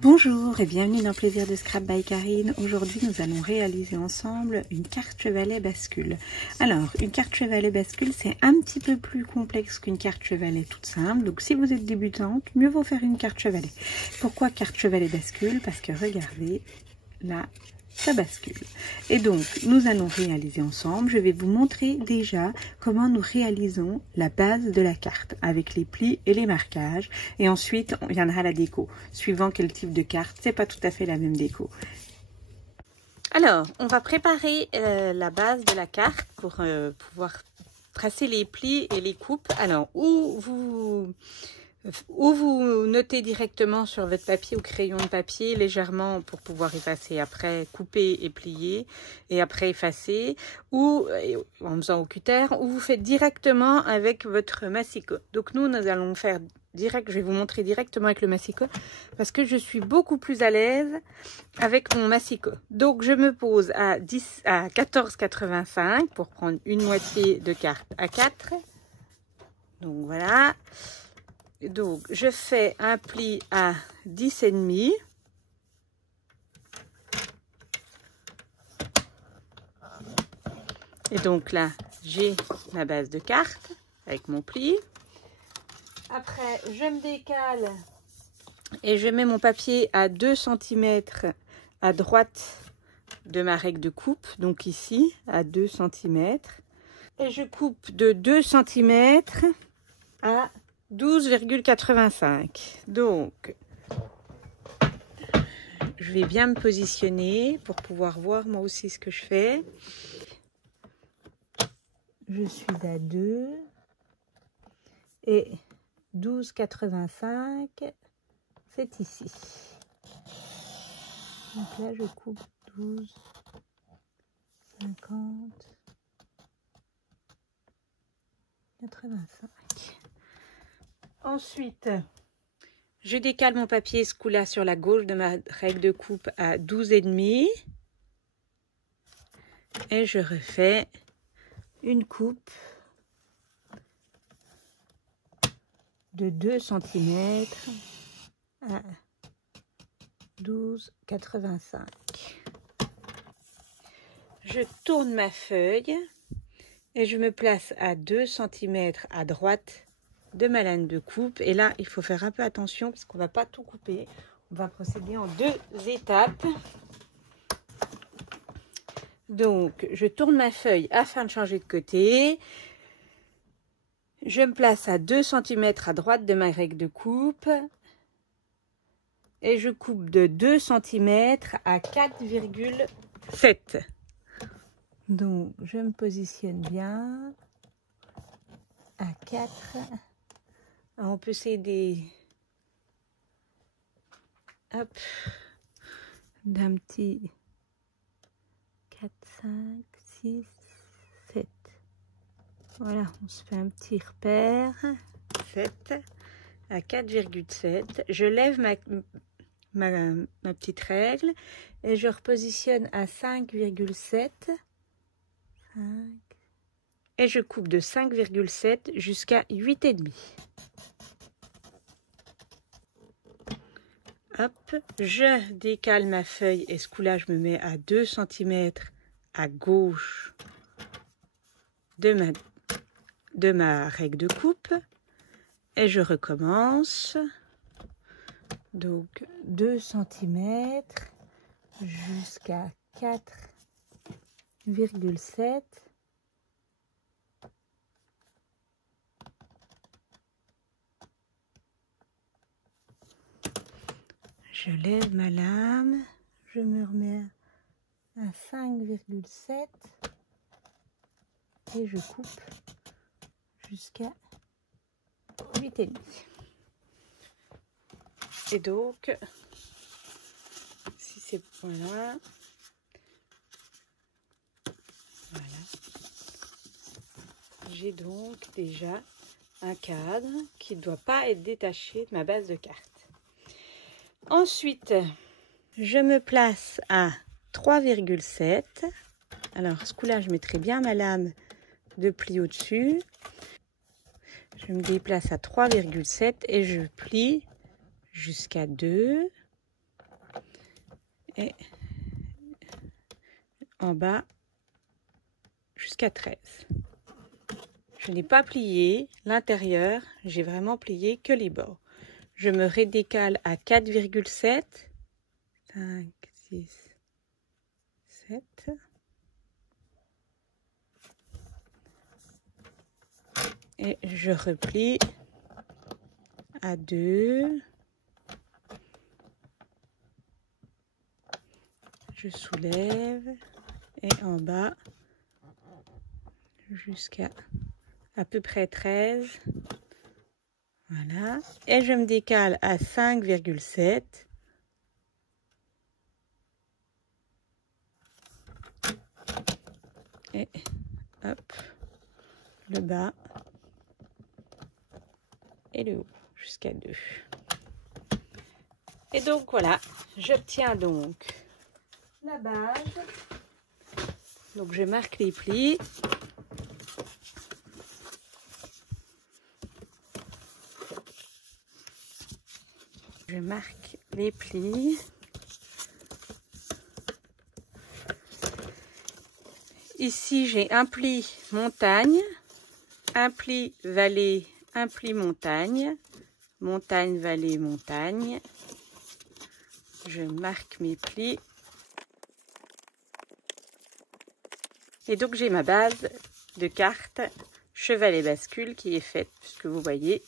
Bonjour et bienvenue dans Plaisir de Scrap by Karine. Aujourd'hui nous allons réaliser ensemble une carte chevalet bascule. Alors une carte chevalet bascule c'est un petit peu plus complexe qu'une carte chevalet toute simple. Donc si vous êtes débutante, mieux vaut faire une carte chevalet. Pourquoi carte chevalet bascule? Parce que regardez là, ça bascule. Et donc nous allons réaliser ensemble, je vais vous montrer déjà comment nous réalisons la base de la carte avec les plis et les marquages, et ensuite on viendra à la déco suivant quel type de carte. C'est pas tout à fait la même déco. Alors on va préparer la base de la carte pour pouvoir tracer les plis et les coupes. Alors ou vous notez directement sur votre papier ou crayon de papier légèrement pour pouvoir effacer après, couper et plier et après effacer, ou en faisant au cutter, ou vous faites directement avec votre massicot. Donc nous allons faire direct, je vais vous montrer directement avec le massicot parce que je suis beaucoup plus à l'aise avec mon massicot. Donc je me pose à 14,85 pour prendre une moitié de carte à 4. Donc voilà. Donc je fais un pli à 10,5. Et donc là j'ai ma base de carte avec mon pli. Après je me décale et je mets mon papier à 2 cm à droite de ma règle de coupe, donc ici à 2 cm, et je coupe de 2 cm à 12,85. Donc je vais bien me positionner pour pouvoir voir moi aussi ce que je fais. Je suis à 2 et 12,85 c'est ici. Donc là je coupe 12,50 85. Ensuite, je décale mon papier ce coup-là sur la gauche de ma règle de coupe à 12,5 et je refais une coupe de 2 cm à 12,85. Je tourne ma feuille et je me place à 2 cm à droite de ma laine de coupe, et là il faut faire un peu attention parce qu'on va pas tout couper, on va procéder en 2 étapes. Donc je tourne ma feuille afin de changer de côté, je me place à 2 cm à droite de ma règle de coupe et je coupe de 2 cm à 4,7. donc je me positionne bien à 4. On peut s'aider d'un petit 4, 5, 6, 7. Voilà, on se fait un petit repère. 7 à 4,7. Je lève ma petite règle et je repositionne à 5,7. 5. Et je coupe de 5,7 jusqu'à 8,5. Hop, je décale ma feuille et ce coup-là, je me mets à 2 cm à gauche de ma règle de coupe et je recommence. Donc 2 cm jusqu'à 4,7. Je lève ma lame, je me remets à 5,7 et je coupe jusqu'à 8,5. Et donc, si c'est voilà, j'ai donc déjà un cadre qui ne doit pas être détaché de ma base de carte. Ensuite, je me place à 3,7. Alors, ce coup-là, je mettrai bien ma lame de pli au-dessus. Je me déplace à 3,7 et je plie jusqu'à 2 et en bas jusqu'à 13. Je n'ai pas plié l'intérieur, j'ai vraiment plié que les bords. Je me redécale à 4,7, 5, 6, 7. Et je replie à 2. Je soulève et en bas jusqu'à à peu près 13. Voilà. Et je me décale à 5,7. Et hop, le bas et le haut jusqu'à 2. Et donc voilà, j'obtiens donc la base. Donc je marque les plis. Je marque les plis. Ici, j'ai un pli montagne, un pli vallée, un pli montagne, montagne, vallée, montagne. Je marque mes plis. Et donc, j'ai ma base de carte chevalet bascule qui est faite, puisque vous voyez,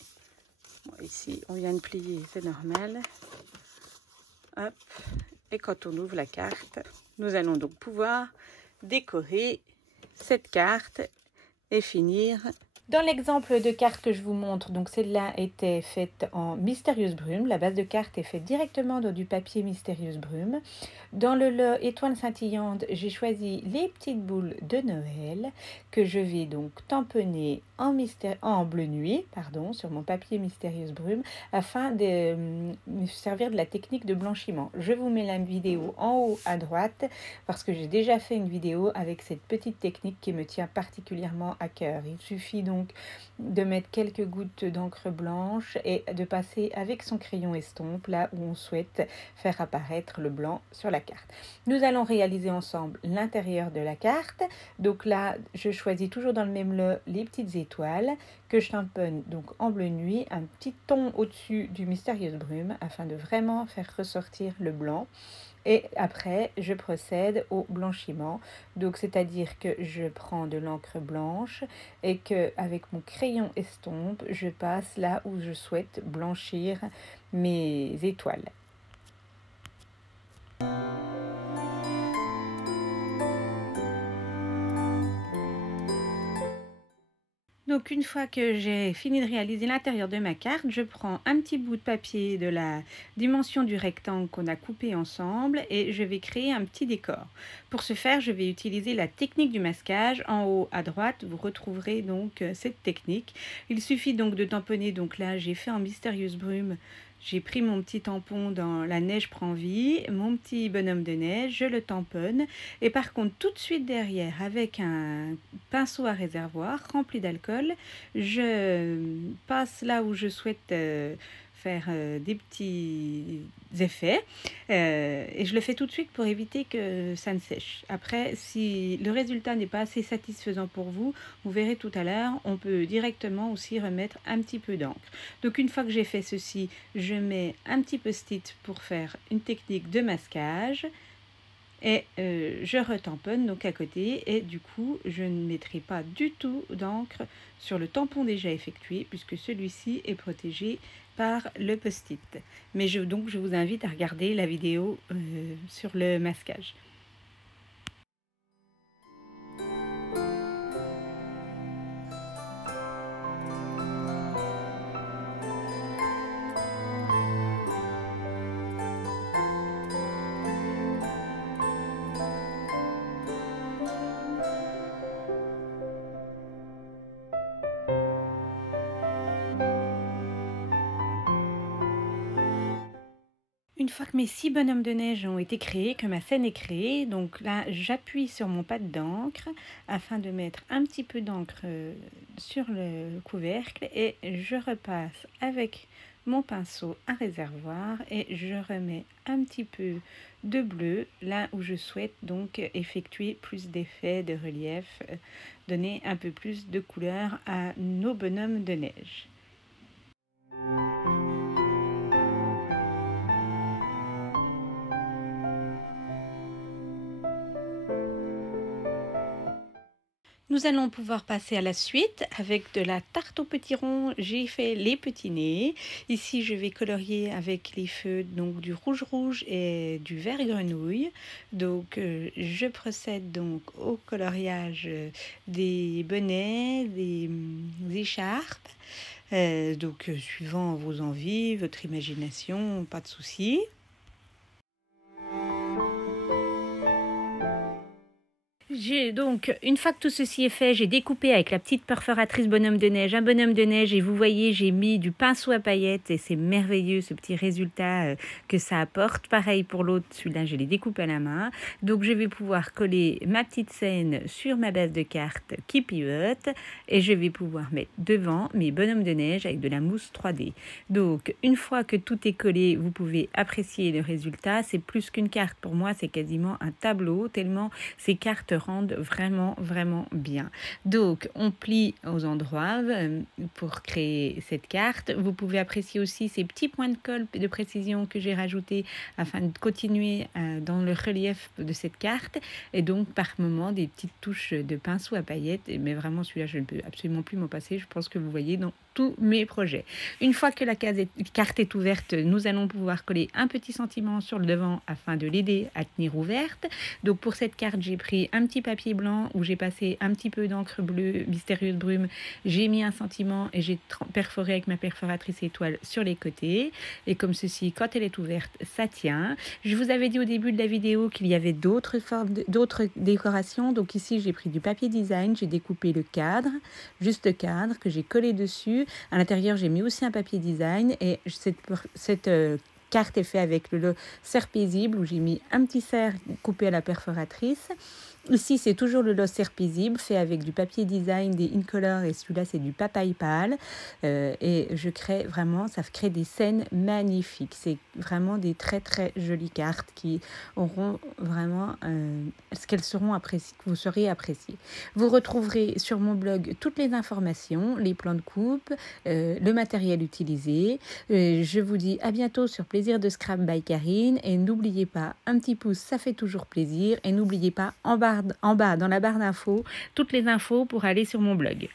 bon, ici, on vient de plier, c'est normal. Hop. Et quand on ouvre la carte, nous allons donc pouvoir décorer cette carte et finir. Dans l'exemple de carte que je vous montre, donc celle-là était faite en Mystérieuse Brume. La base de carte est faite directement dans du papier Mystérieuse Brume. Dans le lot Étoile scintillante, j'ai choisi les petites boules de Noël que je vais donc tamponner en bleu nuit, sur mon papier Mystérieuse Brume, afin de me servir de la technique de blanchiment. Je vous mets la vidéo en haut à droite parce que j'ai déjà fait une vidéo avec cette petite technique qui me tient particulièrement à cœur. Il suffit donc de mettre quelques gouttes d'encre blanche et de passer avec son crayon estompe là où on souhaite faire apparaître le blanc sur la carte. Nous allons réaliser ensemble l'intérieur de la carte. Donc là, je choisis toujours dans le même lot les petites étoiles que je tamponne donc en bleu nuit, un petit ton au-dessus du Mystérieuse Brume afin de vraiment faire ressortir le blanc. Et après, je procède au blanchiment. Donc, c'est-à-dire que je prends de l'encre blanche et que avec mon crayon estompe, je passe là où je souhaite blanchir mes étoiles. Donc une fois que j'ai fini de réaliser l'intérieur de ma carte, je prends un petit bout de papier de la dimension du rectangle qu'on a coupé ensemble et je vais créer un petit décor. Pour ce faire, je vais utiliser la technique du masquage. En haut à droite, vous retrouverez donc cette technique. Il suffit donc de tamponner, donc là j'ai fait en Mystérieuse Brume. J'ai pris mon petit tampon dans La neige prend vie, mon petit bonhomme de neige, je le tamponne. Et par contre, tout de suite derrière, avec un pinceau à réservoir rempli d'alcool, je passe là où je souhaite faire des petits effets et je le fais tout de suite pour éviter que ça ne sèche. Après, si le résultat n'est pas assez satisfaisant pour vous, vous verrez tout à l'heure, on peut directement aussi remettre un petit peu d'encre. Donc une fois que j'ai fait ceci, je mets un petit post-it pour faire une technique de masquage et je retamponne donc à côté et du coup je ne mettrai pas du tout d'encre sur le tampon déjà effectué puisque celui-ci est protégé par le post-it. Mais je vous invite à regarder la vidéo sur le masquage. Une fois que mes 6 bonhommes de neige ont été créés, que ma scène est créée, donc là j'appuie sur mon pad d'encre afin de mettre un petit peu d'encre sur le couvercle et je repasse avec mon pinceau à réservoir et je remets un petit peu de bleu là où je souhaite donc effectuer plus d'effets de relief, donner un peu plus de couleur à nos bonhommes de neige. Nous allons pouvoir passer à la suite avec de la tarte aux petits ronds. J'ai fait les petits nez. Ici, je vais colorier avec les feux donc du rouge et du vert grenouille. Donc, je procède donc au coloriage des bonnets, des écharpes. Suivant vos envies, votre imagination, pas de souci. Donc, une fois que tout ceci est fait, j'ai découpé avec la petite perforatrice bonhomme de neige un bonhomme de neige et vous voyez, j'ai mis du pinceau à paillettes et c'est merveilleux ce petit résultat que ça apporte. Pareil pour l'autre, celui-là, je l'ai découpé à la main. Donc, je vais pouvoir coller ma petite scène sur ma base de cartes qui pivote et je vais pouvoir mettre devant mes bonhommes de neige avec de la mousse 3D. Donc, une fois que tout est collé, vous pouvez apprécier le résultat. C'est plus qu'une carte pour moi, c'est quasiment un tableau tellement ces cartes rendent vraiment bien. Donc on plie aux endroits pour créer cette carte. Vous pouvez apprécier aussi ces petits points de colle de précision que j'ai rajoutés afin de continuer dans le relief de cette carte et donc par moment des petites touches de pinceau à paillettes, mais vraiment celui-là je ne peux absolument plus m'en passer. Je pense que vous voyez dans tous mes projets. Une fois que la carte est ouverte, nous allons pouvoir coller un petit sentiment sur le devant afin de l'aider à tenir ouverte. Donc pour cette carte, j'ai pris un petit papier blanc où j'ai passé un petit peu d'encre bleue mystérieuse brume. J'ai mis un sentiment et j'ai perforé avec ma perforatrice étoile sur les côtés. Et comme ceci, quand elle est ouverte, ça tient. Je vous avais dit au début de la vidéo qu'il y avait d'autres décorations. Donc ici, j'ai pris du papier design, j'ai découpé le cadre, juste le cadre que j'ai collé dessus. À l'intérieur, j'ai mis aussi un papier design et cette carte est faite avec le cerf paisible où j'ai mis un petit cerf coupé à la perforatrice. Ici, c'est toujours le cerf paisible fait avec du papier design, des Incolor et celui-là, c'est du papaye pâle. Et je crée vraiment, ça crée des scènes magnifiques. C'est vraiment des très jolies cartes qui auront vraiment ce qu'elles seront appréciées, que vous serez appréciées. Vous retrouverez sur mon blog toutes les informations, les plans de coupe, le matériel utilisé. Je vous dis à bientôt sur Plaisir de Scrap by Karine et n'oubliez pas, un petit pouce, ça fait toujours plaisir et n'oubliez pas en bas dans la barre d'infos, toutes les infos pour aller sur mon blog.